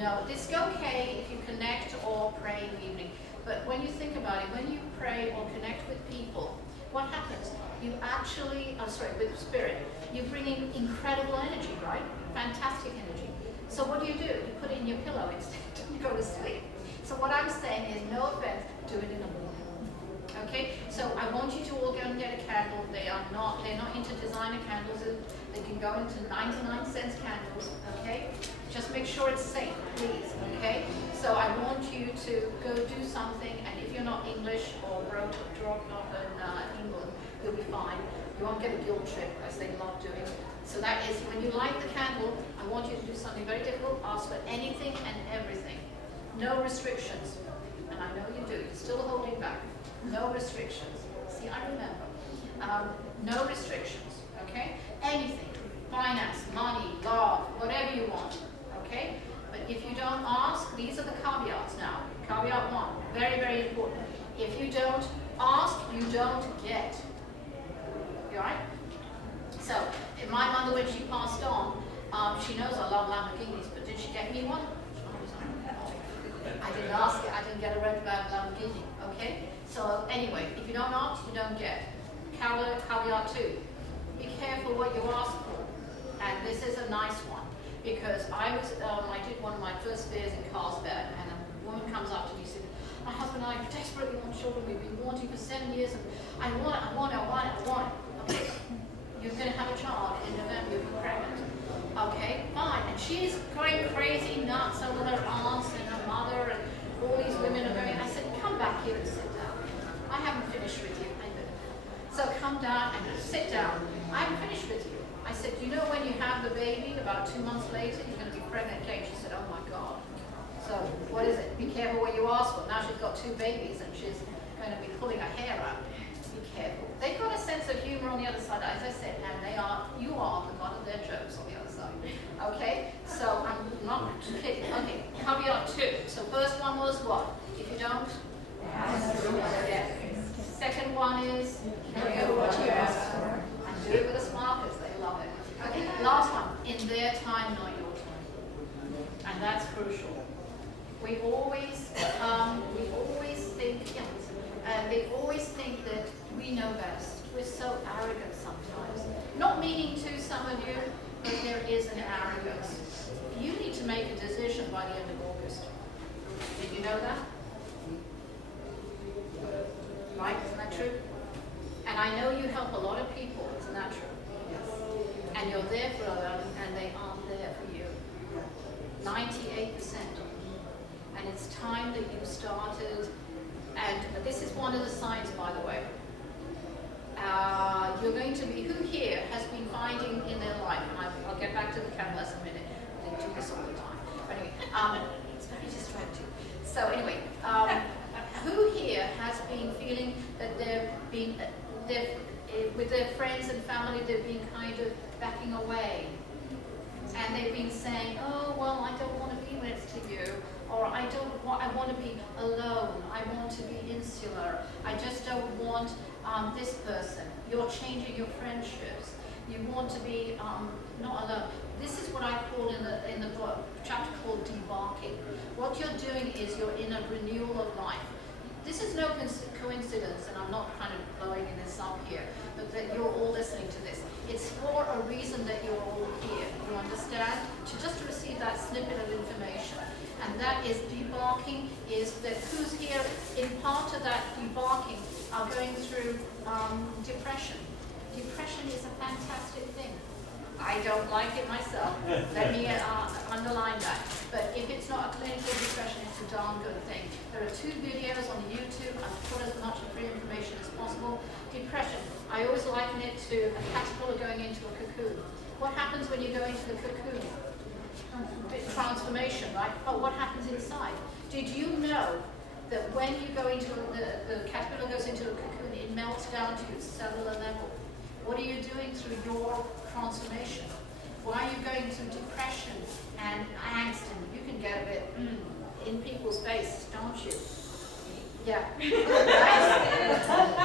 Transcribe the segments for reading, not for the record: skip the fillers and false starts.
No, it's okay if you connect or pray in the evening. But when you think about it, when you pray or connect with people, what happens? You actually, with spirit, you bring in incredible energy, right? Fantastic energy. So what do? You put it in your pillow instead and you go to sleep. So what I'm saying is, no offense, do it in the morning. Okay? So I want you to all go and get a candle. They're not into designer candles. They can go into 99-cent candles, okay? Just make sure it's safe, please, okay? So I want you to go do something, and if you're not English or brought up in England, you'll be fine. You won't get a guilt trip, as they love doing. So that is, when you light the candle, I want you to do something very difficult. Ask for anything and everything. No restrictions. And I know you do. You're still holding back. No restrictions. See, I remember. No restrictions, okay? Anything. Finance, money, love, whatever you want, okay? But if you don't ask, these are the caveats now. Caveat 1, very, very important. If you don't ask, you don't get. You all right? So, my mother, when she passed on, she knows I love Lamborghinis, but did she get me one? I didn't ask it. I didn't get a red Lamborghini, okay? So anyway, if you don't ask, you don't get. Caveat 2, be careful what you ask for. And this is a nice one, because I did one of my first fairs in Carlsbad, and a woman comes up to me and said, my husband and I desperately want children. We've been wanting for 7 years, and I want it. Okay, you're going to have a child in November. You'll be pregnant. Okay, fine. And she's going crazy nuts over her aunts and her mother, and all these women are going. I said, come back here and sit down. I haven't finished with you. So come down and sit down. I haven't finished with you. I said, you know when you have the baby, about 2 months later, you're going to be pregnant again. She said, oh my God. So what is it? Be careful what you ask for. Now she's got 2 babies and she's going to be pulling her hair out. Be careful. They've got a sense of humor on the other side, as I said, and you are the butt of their jokes on the other side. Okay? So I'm not kidding. Okay, caveat 2. So first one was what? If you don't? Yeah. Second one is, careful what you ask for. And do it with a smile because they love it. Okay, last one. In their time, not your time. And that's crucial. We always think, they always think that we know best. We're so arrogant sometimes. Not meaning to some of you, but there is an arrogance. You need to make a decision by the end of August. Did you know that? Right? Isn't that true? And I know you help a lot of people. Isn't that true? Yes. And you're there for them, and they aren't there for you. 98%. And it's time that you started. And this is one of the signs, by the way. You're going to be, who here has been finding in their life, and I'll get back to the camera in a minute. They do this all the time. But anyway, it's very distracting. So anyway, who here has been feeling that with their friends and family, they've been kind of backing away? And they've been saying, oh, well, I don't want to be next to you, or I want to be alone, I want to be insular, I just don't want this person. You're changing your friendships. You want to be not alone. This is what I call in the book, chapter called debarking. What you're doing is you're in a renewal of life. This is no coincidence, and I'm not kind of blowing this up here, but that you're all listening to this. It's for a reason that you're all here, you understand? To receive that snippet of information. And that is debarking, is that who's here in part of that debarking are going through depression. Depression is a fantastic thing. I don't like it myself. Let me underline that. But if it's not a clinical depression, it's a darn good thing. There are 2 videos on YouTube. I've put as much free information as possible. Depression. I always liken it to a caterpillar going into a cocoon. What happens when you go into the cocoon? Transformation, right? But what happens inside? Did you know that when you go into the caterpillar goes into a cocoon, it melts down to its cellular level? What are you doing through your transformation? Why are you going through depression and angst? And you can get a bit in people's face, don't you? Yeah.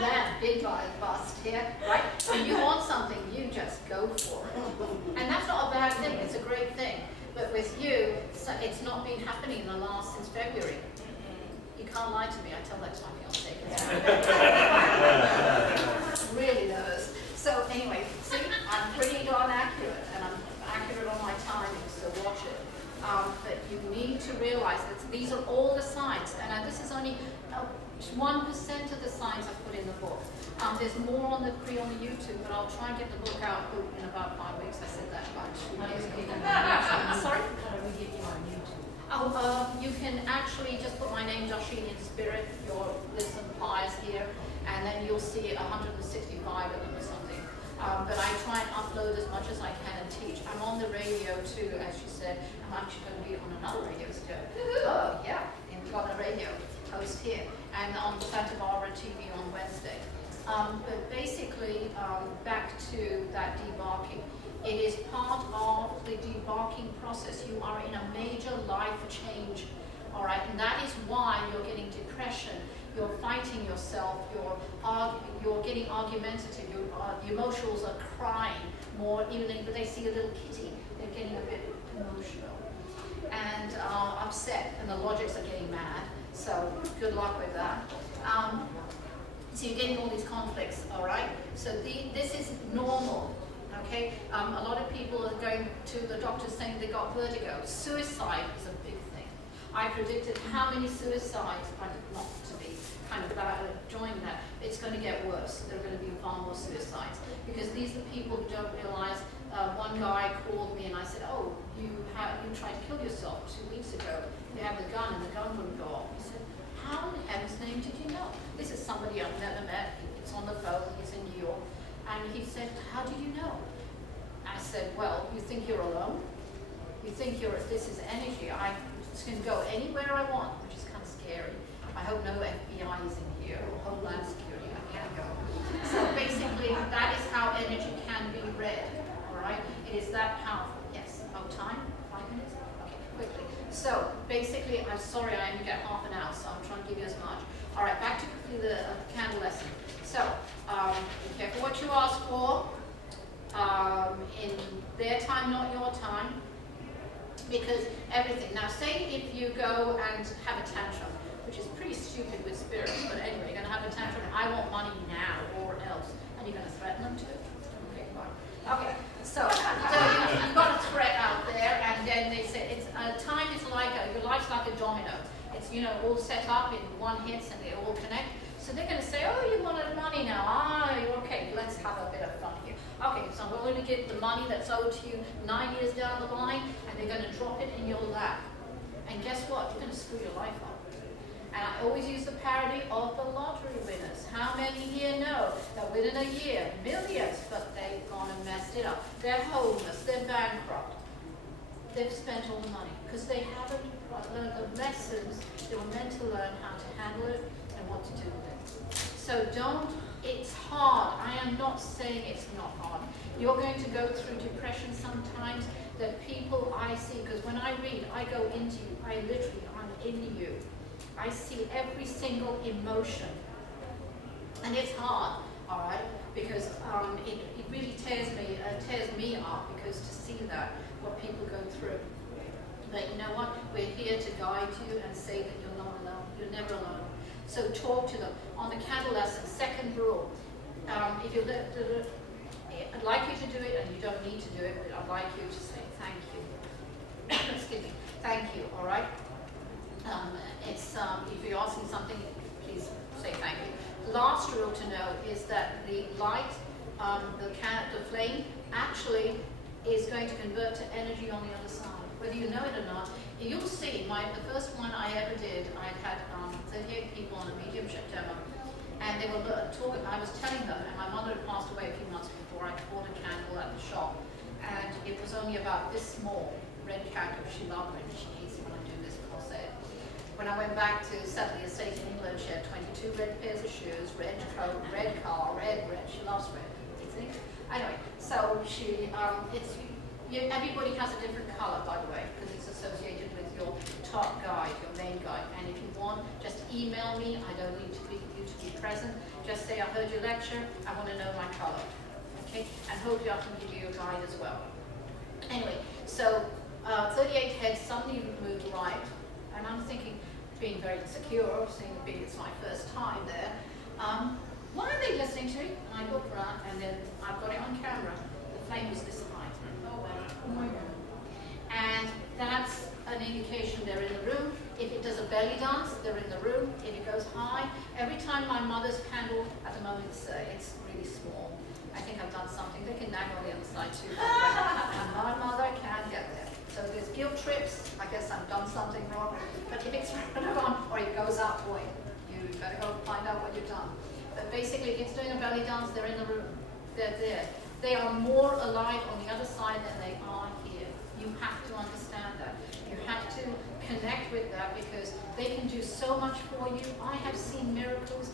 That big bust here, right? When you want something, you just go for it. And that's not a bad thing, it's a great thing. But with you, So it's not been happening since February. You can't lie to me. I tell that to my fiance. Really nervous. So anyway, see, I'm pretty darn accurate, and I'm accurate on my timing, so watch it. But you need to realize that these are all the signs, and this is only 1% of the signs I've put in the book. There's more on the YouTube, but I'll try and get the book out in about 5 weeks. I said that about 2 days ago. Sorry? How do we get you on YouTube? You can actually just put my name, Darshini in Spirit, your list of pies here, and then you'll see 165 of them or something. But I try and upload as much as I can and teach. I'm on the radio too, as you said. I'm actually going to be on another radio show. Oh, yeah, we've got a radio host here, and on Santa Barbara TV on Wednesday. But basically, back to that debarking. It is part of the debarking process. You are in a major life change, all right? And that is why you're getting depression. You're fighting yourself. You're getting argumentative. Your emotions are crying more. Even if they see a little kitty, they're getting a bit emotional and upset, and the logics are getting mad. So good luck with that. So you're getting all these conflicts, all right? So this is normal. Okay, a lot of people are going to the doctor saying they got vertigo. Suicide is a big thing. I predicted how many suicides, not to be kind of joining that, it's going to get worse. There are going to be far more suicides because these are people who don't realize. One guy called me and I said, "Oh, you tried to kill yourself 2 weeks ago. You have the gun and the gun wouldn't go off." He said, "How in heaven's name did you know?" This is somebody I've never met. It's on the phone. He's in New York. And he said, "How did you know?" I said, "Well, you think you're alone? You think this is energy. I can go anywhere I want," which is kind of scary. I hope no FBI is in here or Homeland Security. I can't go. So basically, that is how energy can be read. All right? It is that powerful. Yes. Oh, time? 5 minutes? Okay, quickly. So basically, I'm sorry I only get half an hour, so I'm trying to give you as much. All right, back to the candle lesson. So, be careful what you ask for. In their time, not your time, because everything. Now, say if you go and have a tantrum, which is pretty stupid with spirits, but anyway, you're going to have a tantrum, I want money now or else, and you're going to threaten them to? Okay, fine. Okay, so you've got a threat out there, and then they say, time is like, your life's like a domino. It's, all set up in one hit, and they all connect. So they're going to say, "Oh, you wanted money now. Okay, let's have a bit of fun here. Okay, so I'm going to get the money that's owed to you 9 years down the line, and they're going to drop it in your lap. And guess what? You're going to screw your life up." And I always use the parody of the lottery winners. How many here know that within a year, millions, but they've gone and messed it up. They're homeless, they're bankrupt. They've spent all the money because they haven't learned the lessons they were meant to learn how to handle it and what to do with it. So it's hard. I am not saying it's not hard. You're going to go through depression sometimes. The people I see, because when I read, I go into you. I'm in you. I see every single emotion. And it's hard, all right? Because it really tears me up because to see that, what people go through. But you know what? We're here to guide you and say that you're not alone. You're never alone. So talk to them. On the candle lesson, second rule. If you I'd like you to do it, and you don't need to do it, but I'd like you to say thank you. Excuse me. Thank you, all right? If you're asking something, please say thank you. Last rule to know is that the light, the flame, actually is going to convert to energy on the other side. Whether you know it or not, you'll see. The first one I ever did, I had 38 people on a mediumship demo, and they were talking. I was telling them, and my mother had passed away a few months before. I bought a candle at the shop, and it was only about this small, red candle. She loved it. She hates it when I do this, but I'll say it. When I went back to settle the estate in England, she had 22 red pairs of shoes, red coat, red car, red. She loves red. Do you think? Anyway, so she, everybody has a different color, by the way, because it's associated with your top guide, your main guide. And if you want, just email me. I don't need you to be present. Just say, "I heard your lecture. I want to know my color." Okay? And hopefully I can give you a guide as well. Anyway, so 38 heads suddenly moved right, and I'm thinking, being very insecure, seeing it's my first time there, what are they listening to? And I look around, and then I've got it on camera. The flame was this high. Oh wow! Oh my God! And that's an indication they're in the room. If it does a belly dance, they're in the room. If it goes high, every time my mother's candle, at the moment it's really small. I think I've done something. They can nag on the other side too. And my mother can get there. So there's guilt trips. I guess I've done something wrong. But if it's on or it goes up, boy, you better go find out what you've done. But basically, if it's doing a belly dance, they're in the room. They're there. They are more alive on the other side than they are here. You have to understand that. You have to connect with that because they can do so much for you. I have seen miracles